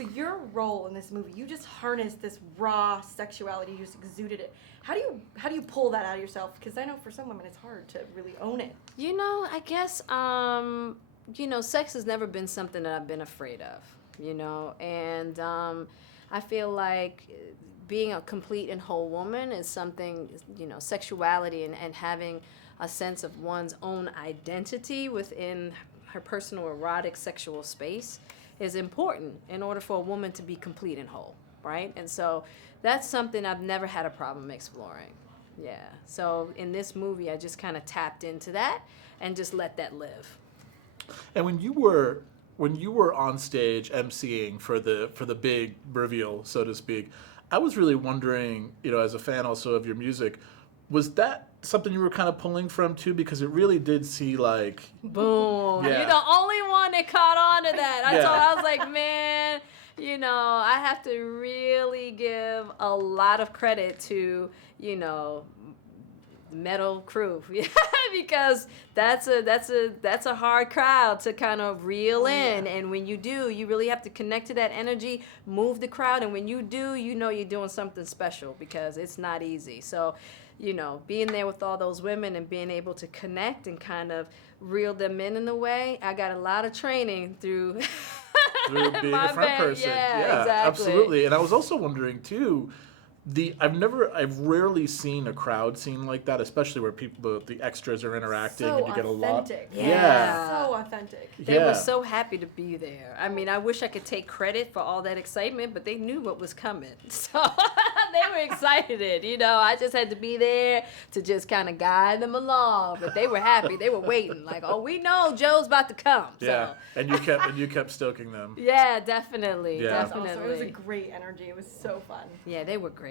So your role in this movie, you just harnessed this raw sexuality, you just exuded it. How do you pull that out of yourself? Because I know for some women it's hard to really own it. I guess sex has never been something that I've been afraid of. And I feel like being a complete and whole woman is something, sexuality and having a sense of one's own identity within her personal erotic sexual space is important in order for a woman to be complete and whole, right? And so that's something I've never had a problem exploring. Yeah. So in this movie, I just kind of tapped into that and just let that live. And when you were on stage emceeing for the big reveal, so to speak, I was really wondering, as a fan also of your music, was that something you were kind of pulling from too? Because it really did see like boom. Yeah. You're the only one that caught on to that. I was like, man, I have to really give a lot of credit to, metal crew because that's a hard crowd to kind of reel in, and when you do, you really have to connect to that energy, move the crowd, and when you do, you're doing something special because it's not easy. So being there with all those women and being able to connect and kind of reel them in a way, I got a lot of training through being a front person. Yeah, exactly. Absolutely. And I was also wondering too, I've rarely seen a crowd scene like that, especially where the extras are interacting So and you get a lot. authentic. Yeah. So authentic. They were so happy to be there. I mean, I wish I could take credit for all that excitement, but they knew what was coming. So they were excited, I just had to be there to just kind of guide them along. But they were happy. They were waiting like, oh, we know Joe's about to come. Yeah. And you kept stoking them. Yeah, definitely. Yeah. Definitely. Awesome. It was a great energy. It was so fun. Yeah, they were great.